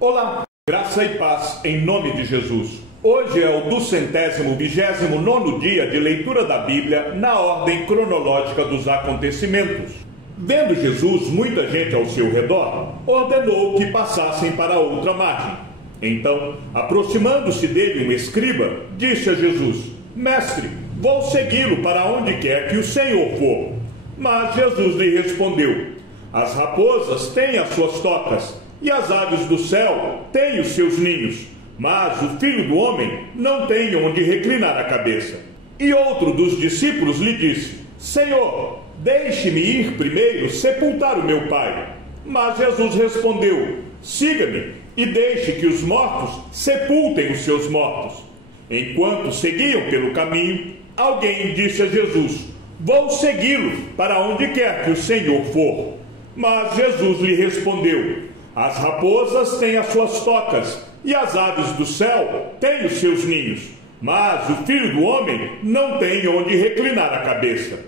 Olá, graça e paz em nome de Jesus. Hoje é o 229º dia de leitura da Bíblia na ordem cronológica dos acontecimentos. Vendo Jesus muita gente ao seu redor, ordenou que passassem para outra margem. Então, aproximando-se dele um escriba, disse a Jesus: Mestre, vou segui-lo para onde quer que o Senhor for. Mas Jesus lhe respondeu: As raposas têm as suas tocas, e as aves do céu têm os seus ninhos, mas o Filho do Homem não tem onde reclinar a cabeça. E outro dos discípulos lhe disse: Senhor, deixe-me ir primeiro sepultar o meu pai. Mas Jesus respondeu: Siga-me e deixe que os mortos sepultem os seus mortos. Enquanto seguiam pelo caminho, alguém disse a Jesus: Vou segui-lo para onde quer que o Senhor for. Mas Jesus lhe respondeu: As raposas têm as suas tocas, e as aves do céu têm os seus ninhos, mas o Filho do Homem não tem onde reclinar a cabeça.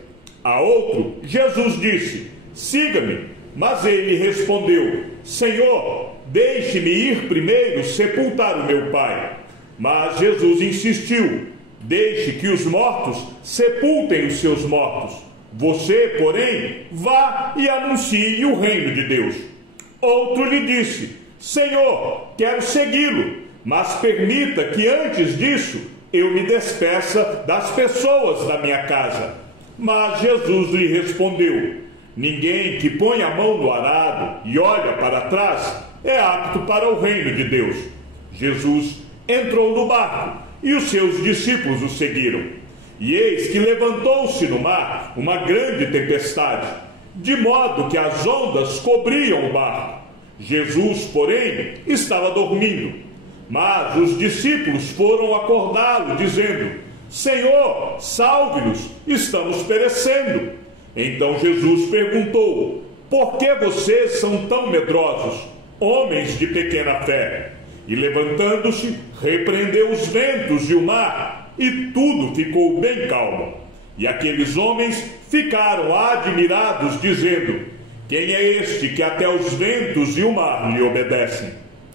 A outro, Jesus disse: Siga-me. Mas ele respondeu: Senhor, deixe-me ir primeiro sepultar o meu pai. Mas Jesus insistiu: Deixe que os mortos sepultem os seus mortos. Você, porém, vá e anuncie o reino de Deus. Outro lhe disse: Senhor, quero segui-lo, mas permita que antes disso eu me despeça das pessoas da minha casa. Mas Jesus lhe respondeu: Ninguém que põe a mão no arado e olha para trás é apto para o reino de Deus. Jesus entrou no barco e os seus discípulos o seguiram. E eis que levantou-se no mar uma grande tempestade, de modo que as ondas cobriam o barco. Jesus, porém, estava dormindo. Mas os discípulos foram acordá-lo, dizendo: Senhor, salve-nos, estamos perecendo. Então Jesus perguntou: Por que vocês são tão medrosos, homens de pequena fé? E levantando-se, repreendeu os ventos e o mar, e tudo ficou bem calmo. E aqueles homens ficaram admirados, dizendo: Quem é este que até os ventos e o mar lhe obedecem?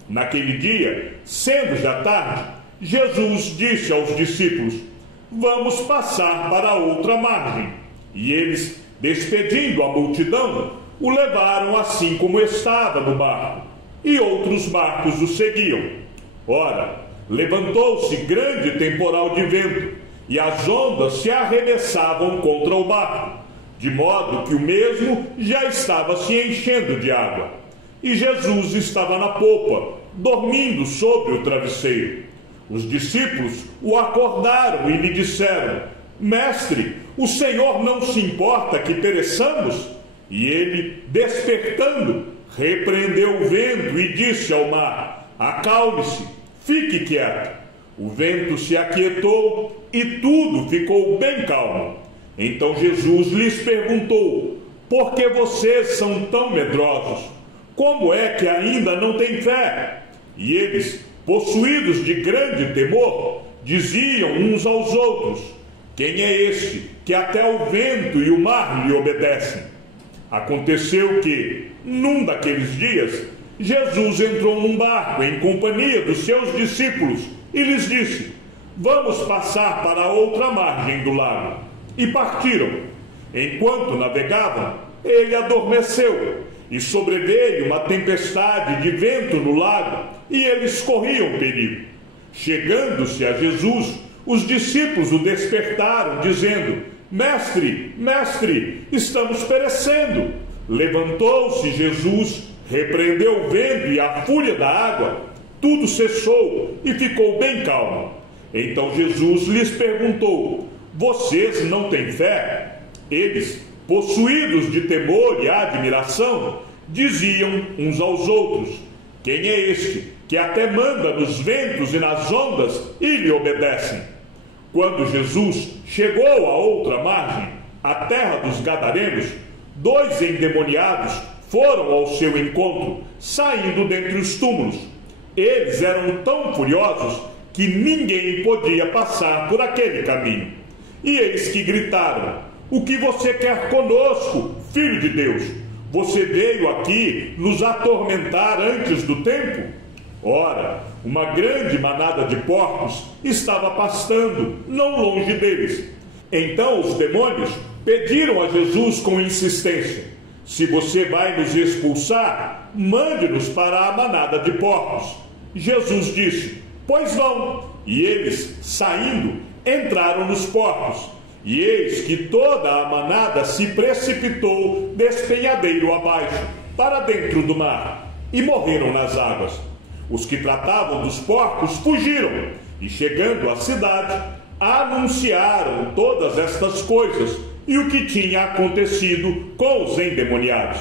Naquele dia, sendo já tarde, Jesus disse aos discípulos: Vamos passar para outra margem. E eles, despedindo a multidão, o levaram assim como estava no barco, e outros barcos o seguiam. Ora, levantou-se grande temporal de vento, e as ondas se arremessavam contra o barco, de modo que o mesmo já estava se enchendo de água. E Jesus estava na popa, dormindo sobre o travesseiro. Os discípulos o acordaram e lhe disseram: Mestre, o Senhor não se importa que pereçamos? E ele, despertando, repreendeu o vento e disse ao mar: Acalme-se, fique quieto. O vento se aquietou e tudo ficou bem calmo. Então Jesus lhes perguntou: Por que vocês são tão medrosos? Como é que ainda não têm fé? E eles, possuídos de grande temor, diziam uns aos outros: Quem é este que até o vento e o mar lhe obedecem? Aconteceu que, num daqueles dias, Jesus entrou num barco em companhia dos seus discípulos e lhes disse: Vamos passar para a outra margem do lago. E partiram. Enquanto navegavam, ele adormeceu, e sobreveio uma tempestade de vento no lago, e eles corriam perigo. Chegando-se a Jesus, os discípulos o despertaram, dizendo: Mestre, mestre, estamos perecendo. Levantou-se Jesus, repreendeu o vento e a fúria da água, tudo cessou e ficou bem calmo. Então Jesus lhes perguntou: Vocês não têm fé? Eles, possuídos de temor e admiração, diziam uns aos outros: Quem é este que até manda nos ventos e nas ondas e lhe obedecem? Quando Jesus chegou à outra margem, a terra dos Gadarenos, 2 endemoniados foram ao seu encontro, saindo dentre os túmulos. Eles eram tão furiosos que ninguém podia passar por aquele caminho. E eis que gritaram: O que você quer conosco, Filho de Deus? Você veio aqui nos atormentar antes do tempo? Ora, uma grande manada de porcos estava pastando, não longe deles. Então os demônios pediram a Jesus com insistência: se você vai nos expulsar, mande-nos para a manada de porcos. Jesus disse: pois vão. E eles, saindo, entraram nos porcos. E eis que toda a manada se precipitou despenhadeiro abaixo, para dentro do mar, e morreram nas águas. Os que tratavam dos porcos fugiram, e chegando à cidade, anunciaram todas estas coisas e o que tinha acontecido com os endemoniados.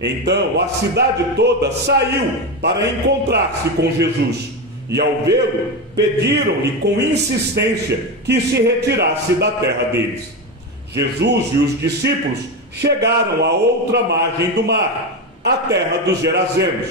Então a cidade toda saiu para encontrar-se com Jesus, e ao vê-lo, pediram-lhe com insistência que se retirasse da terra deles. Jesus e os discípulos chegaram à outra margem do mar, a terra dos Gerazenos.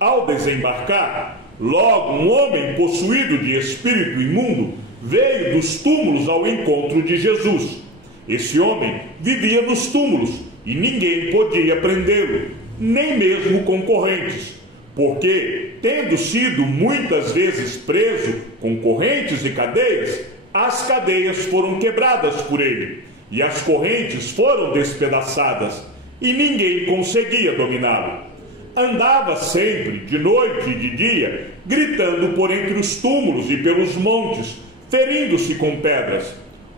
Ao desembarcar, logo um homem possuído de espírito imundo veio dos túmulos ao encontro de Jesus. Esse homem vivia nos túmulos e ninguém podia prendê-lo, nem mesmo concorrentes, porque, tendo sido muitas vezes preso com correntes e cadeias, as cadeias foram quebradas por ele, e as correntes foram despedaçadas, e ninguém conseguia dominá-lo. Andava sempre, de noite e de dia, gritando por entre os túmulos e pelos montes, ferindo-se com pedras.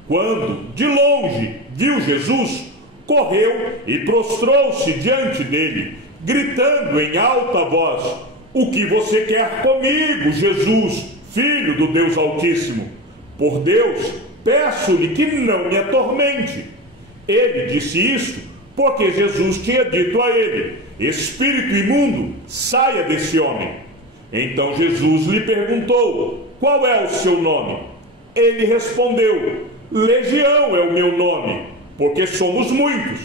Quando, de longe, viu Jesus, correu e prostrou-se diante dele, gritando em alta voz: o que você quer comigo, Jesus, Filho do Deus Altíssimo? Por Deus, peço-lhe que não me atormente. Ele disse isto porque Jesus tinha dito a ele: espírito imundo, saia desse homem. Então Jesus lhe perguntou: qual é o seu nome? Ele respondeu: Legião é o meu nome, porque somos muitos.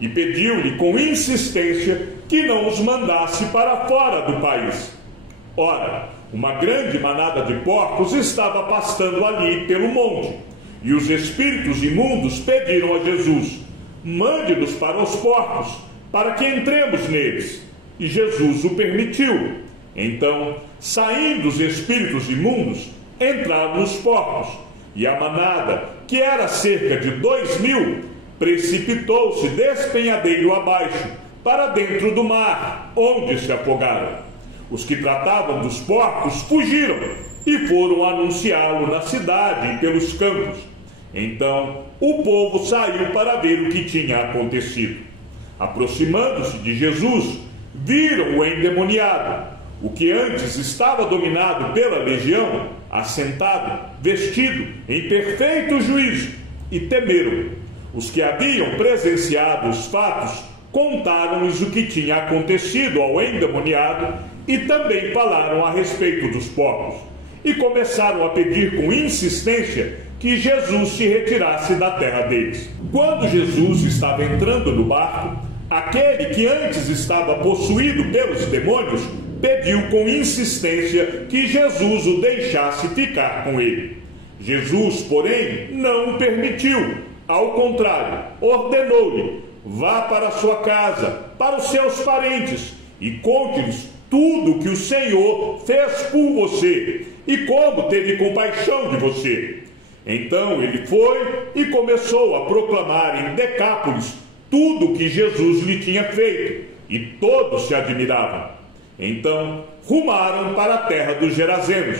E pediu-lhe com insistência que não os mandasse para fora do país. Ora, uma grande manada de porcos estava pastando ali pelo monte, e os espíritos imundos pediram a Jesus: mande-nos para os porcos, para que entremos neles. E Jesus o permitiu. Então, saindo os espíritos imundos, entraram nos porcos, e a manada, que era cerca de 2.000, precipitou-se despenhadeiro abaixo, para dentro do mar, onde se afogaram. Os que tratavam dos porcos fugiram e foram anunciá-lo na cidade e pelos campos. Então o povo saiu para ver o que tinha acontecido. Aproximando-se de Jesus, viram o endemoniado, o que antes estava dominado pela legião, assentado, vestido em perfeito juízo, e temeram. Os que haviam presenciado os fatos contaram-lhes o que tinha acontecido ao endemoniado e também falaram a respeito dos porcos, e começaram a pedir com insistência que Jesus se retirasse da terra deles. Quando Jesus estava entrando no barco, aquele que antes estava possuído pelos demônios pediu com insistência que Jesus o deixasse ficar com ele. Jesus, porém, não o permitiu. Ao contrário, ordenou-lhe: vá para a sua casa, para os seus parentes, e conte-lhes tudo o que o Senhor fez por você, e como teve compaixão de você. Então ele foi e começou a proclamar em Decápolis tudo o que Jesus lhe tinha feito, e todos se admiravam. Então rumaram para a terra dos Gerazenos,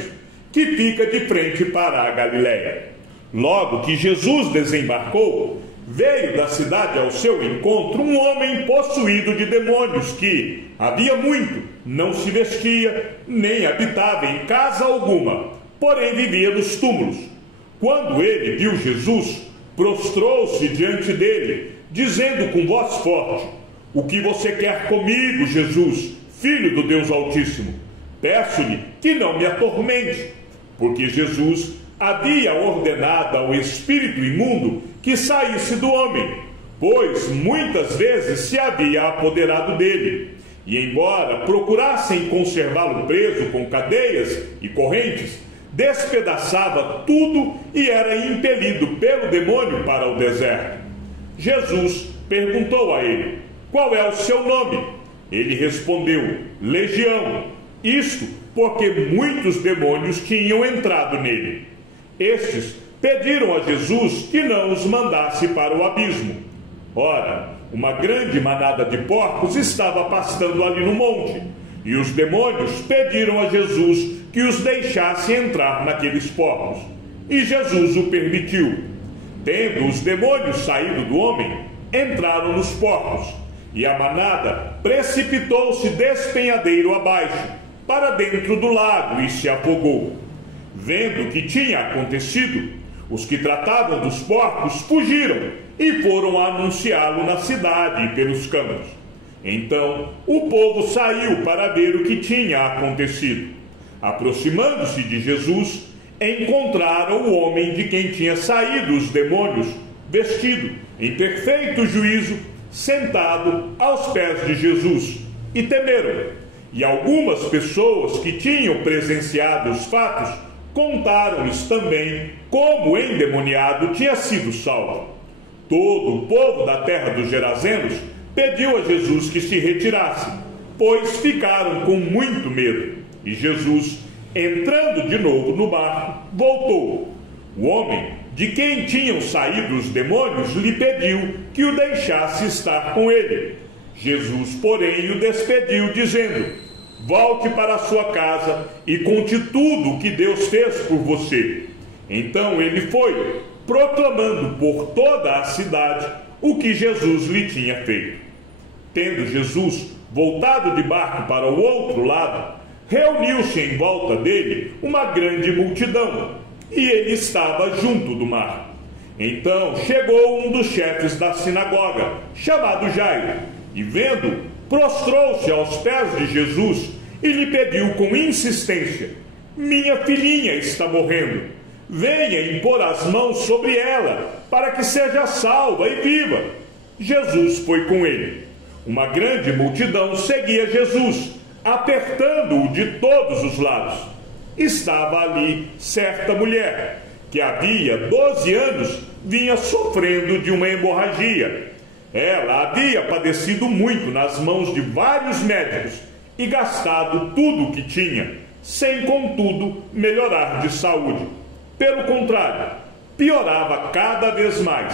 que fica de frente para a Galiléia. Logo que Jesus desembarcou, veio da cidade ao seu encontro um homem possuído de demônios que, havia muito, não se vestia, nem habitava em casa alguma, porém vivia nos túmulos. Quando ele viu Jesus, prostrou-se diante dele, dizendo com voz forte: o que você quer comigo, Jesus, Filho do Deus Altíssimo? Peço-lhe que não me atormente. Porque Jesus havia ordenado ao espírito imundo que saísse do homem, pois muitas vezes se havia apoderado dele. E embora procurassem conservá-lo preso com cadeias e correntes, despedaçava tudo e era impelido pelo demônio para o deserto. Jesus perguntou a ele: qual é o seu nome? Ele respondeu: Legião, Isto porque muitos demônios tinham entrado nele. Estes pediram a Jesus que não os mandasse para o abismo. Ora, uma grande manada de porcos estava pastando ali no monte, e os demônios pediram a Jesus que os deixasse entrar naqueles porcos. E Jesus o permitiu. Tendo os demônios saído do homem, entraram nos porcos, e a manada precipitou-se despenhadeiro abaixo, para dentro do lago, e se afogou. Vendo o que tinha acontecido, os que tratavam dos porcos fugiram e foram anunciá-lo na cidade e pelos campos. Então o povo saiu para ver o que tinha acontecido. Aproximando-se de Jesus, encontraram o homem de quem tinha saído os demônios, vestido em perfeito juízo, sentado aos pés de Jesus, e temeram. E algumas pessoas que tinham presenciado os fatos contaram-lhes também como o endemoniado tinha sido salvo. Todo o povo da terra dos Gerazenos pediu a Jesus que se retirasse, pois ficaram com muito medo. E Jesus, entrando de novo no barco, voltou. O homem de quem tinham saído os demônios lhe pediu que o deixasse estar com ele. Jesus, porém, o despediu, dizendo: volte para a sua casa e conte tudo o que Deus fez por você. Então ele foi, proclamando por toda a cidade o que Jesus lhe tinha feito. Tendo Jesus voltado de barco para o outro lado, reuniu-se em volta dele uma grande multidão, e ele estava junto do mar. Então chegou um dos chefes da sinagoga, chamado Jairo, e vendo, prostrou-se aos pés de Jesus e lhe pediu com insistência: minha filhinha está morrendo, venha impor as mãos sobre ela, para que seja salva e viva. Jesus foi com ele. Uma grande multidão seguia Jesus, apertando-o de todos os lados. Estava ali certa mulher, que havia 12 anos vinha sofrendo de uma hemorragia. Ela havia padecido muito nas mãos de vários médicos e gastado tudo o que tinha, sem contudo melhorar de saúde. Pelo contrário, piorava cada vez mais.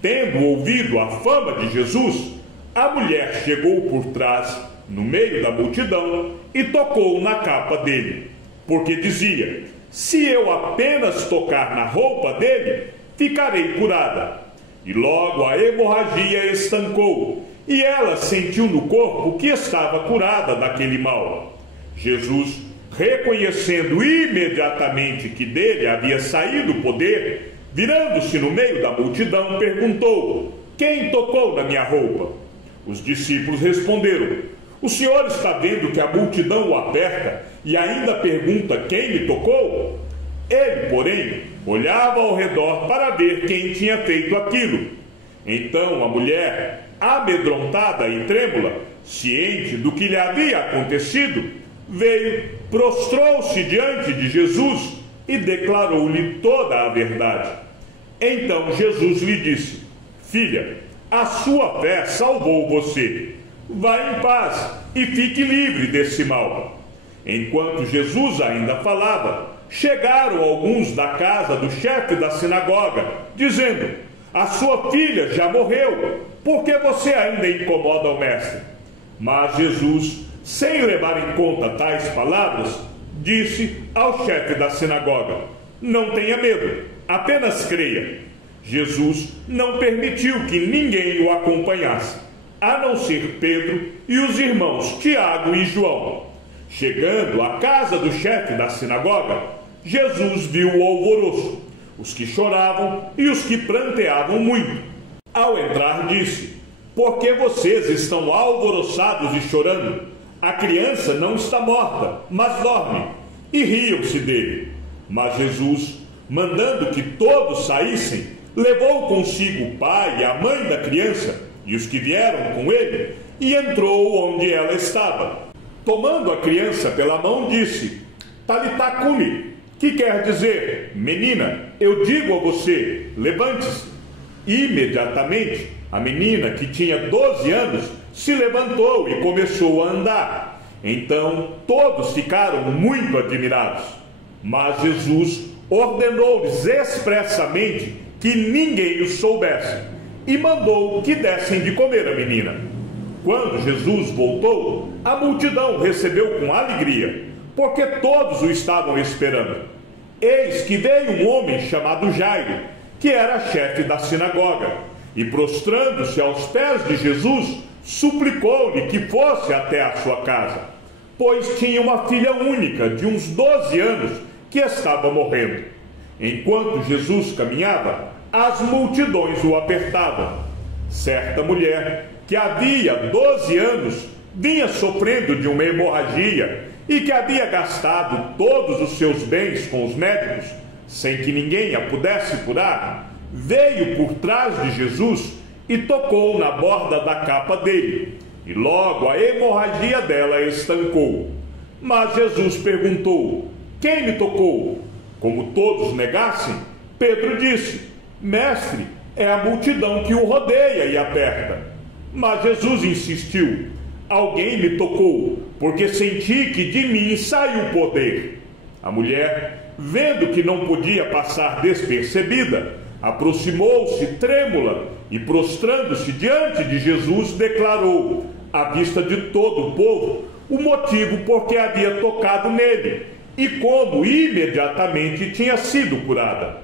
Tendo ouvido a fama de Jesus, a mulher chegou por trás, no meio da multidão, e tocou na capa dele, porque dizia: se eu apenas tocar na roupa dele, ficarei curada. E logo a hemorragia estancou, e ela sentiu no corpo que estava curada daquele mal. Jesus, reconhecendo imediatamente que dele havia saído o poder, virando-se no meio da multidão, perguntou: quem tocou na minha roupa? Os discípulos responderam: o senhor está vendo que a multidão o aperta e ainda pergunta quem lhe tocou? Ele, porém, olhava ao redor para ver quem tinha feito aquilo. Então a mulher, amedrontada e trêmula, ciente do que lhe havia acontecido, veio, prostrou-se diante de Jesus e declarou-lhe toda a verdade. Então Jesus lhe disse: filha, a sua fé salvou você. Vá em paz e fique livre desse mal. Enquanto Jesus ainda falava, chegaram alguns da casa do chefe da sinagoga, dizendo: a sua filha já morreu, por que você ainda incomoda o mestre? Mas Jesus, sem levar em conta tais palavras, disse ao chefe da sinagoga: não tenha medo, apenas creia. Jesus não permitiu que ninguém o acompanhasse, a não ser Pedro e os irmãos Tiago e João. Chegando à casa do chefe da sinagoga, Jesus viu o alvoroço, os que choravam e os que pranteavam muito. Ao entrar, disse: por que vocês estão alvoroçados e chorando? A criança não está morta, mas dorme. E riam-se dele. Mas Jesus, mandando que todos saíssem, levou consigo o pai e a mãe da criança e os que vieram com ele, e entrou onde ela estava. Tomando a criança pela mão, disse: Talitá cumi, que quer dizer: menina, eu digo a você, levante-se. Imediatamente, a menina, que tinha 12 anos, se levantou e começou a andar. Então todos ficaram muito admirados. Mas Jesus ordenou-lhes expressamente que ninguém o soubesse e mandou que dessem de comer a menina. Quando Jesus voltou, a multidão recebeu com alegria, porque todos o estavam esperando. Eis que veio um homem chamado Jairo, que era chefe da sinagoga, e prostrando-se aos pés de Jesus, suplicou-lhe que fosse até a sua casa, pois tinha uma filha única de uns 12 anos que estava morrendo. Enquanto Jesus caminhava, as multidões o apertavam. Certa mulher, que havia 12 anos, vinha sofrendo de uma hemorragia e que havia gastado todos os seus bens com os médicos, sem que ninguém a pudesse curar, veio por trás de Jesus e tocou na borda da capa dele, e logo a hemorragia dela estancou. Mas Jesus perguntou: quem me tocou? Como todos negassem, Pedro disse: mestre, é a multidão que o rodeia e aperta. Mas Jesus insistiu: alguém me tocou, porque senti que de mim saiu poder. A mulher, vendo que não podia passar despercebida, aproximou-se trêmula e, prostrando-se diante de Jesus, declarou, à vista de todo o povo, o motivo por que havia tocado nele e como imediatamente tinha sido curada.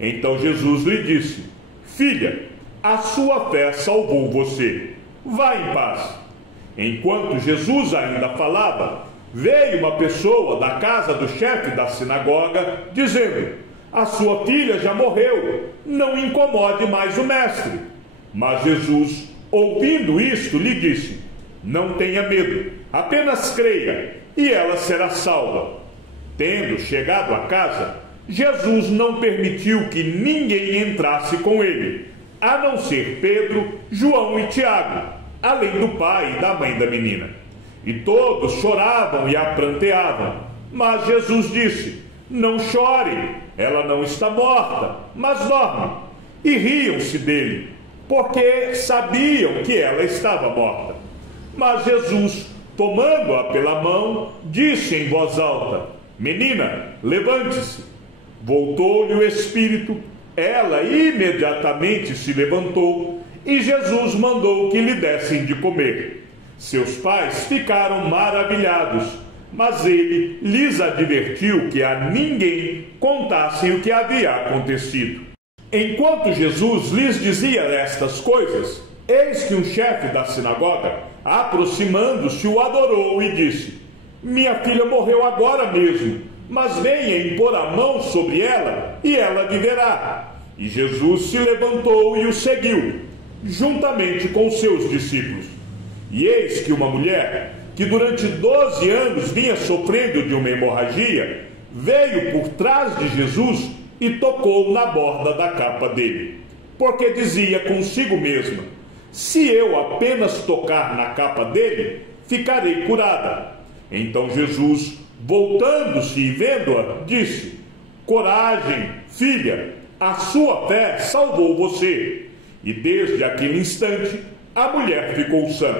Então Jesus lhe disse: filha, a sua fé salvou você. Vá em paz. Enquanto Jesus ainda falava, veio uma pessoa da casa do chefe da sinagoga, dizendo: a sua filha já morreu, não incomode mais o mestre. Mas Jesus, ouvindo isto, lhe disse: não tenha medo, apenas creia, e ela será salva. Tendo chegado à casa, Jesus não permitiu que ninguém entrasse com ele, a não ser Pedro, João e Tiago, além do pai e da mãe da menina. E todos choravam e a pranteavam. Mas Jesus disse: não chorem, ela não está morta, mas dorme. E riam-se dele, porque sabiam que ela estava morta. Mas Jesus, tomando-a pela mão, disse em voz alta: menina, levante-se. Voltou-lhe o espírito, ela imediatamente se levantou, e Jesus mandou que lhe dessem de comer. Seus pais ficaram maravilhados, mas ele lhes advertiu que a ninguém contassem o que havia acontecido. Enquanto Jesus lhes dizia estas coisas, eis que um chefe da sinagoga, aproximando-se, o adorou e disse: minha filha morreu agora mesmo, mas venha impor a mão sobre ela e ela viverá. E Jesus se levantou e o seguiu, juntamente com seus discípulos. E eis que uma mulher, que durante 12 anos vinha sofrendo de uma hemorragia, veio por trás de Jesus e tocou na borda da capa dele, porque dizia consigo mesma: se eu apenas tocar na capa dele, ficarei curada. Então Jesus, voltando-se e vendo-a, disse: coragem, filha, a sua fé salvou você. E desde aquele instante a mulher ficou sã.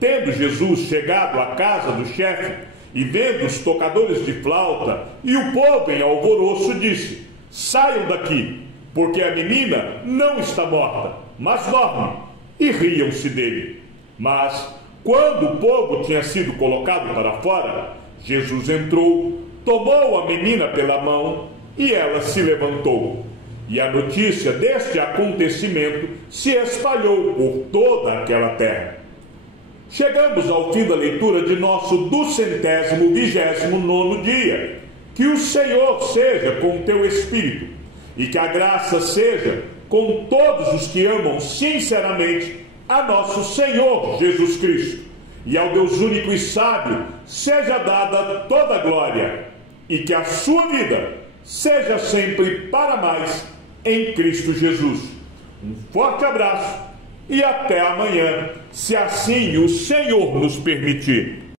Tendo Jesus chegado à casa do chefe e vendo os tocadores de flauta e o povo em alvoroço, disse: saiam daqui, porque a menina não está morta, mas dorme. E riam-se dele. Mas quando o povo tinha sido colocado para fora, Jesus entrou, tomou a menina pela mão e ela se levantou. E a notícia deste acontecimento se espalhou por toda aquela terra. Chegamos ao fim da leitura de nosso 229º dia. Que o Senhor seja com o teu espírito e que a graça seja com todos os que amam sinceramente a nosso Senhor Jesus Cristo. E ao Deus único e sábio seja dada toda a glória, e que a sua vida seja sempre para mais em Cristo Jesus. Um forte abraço e até amanhã, se assim o Senhor nos permitir.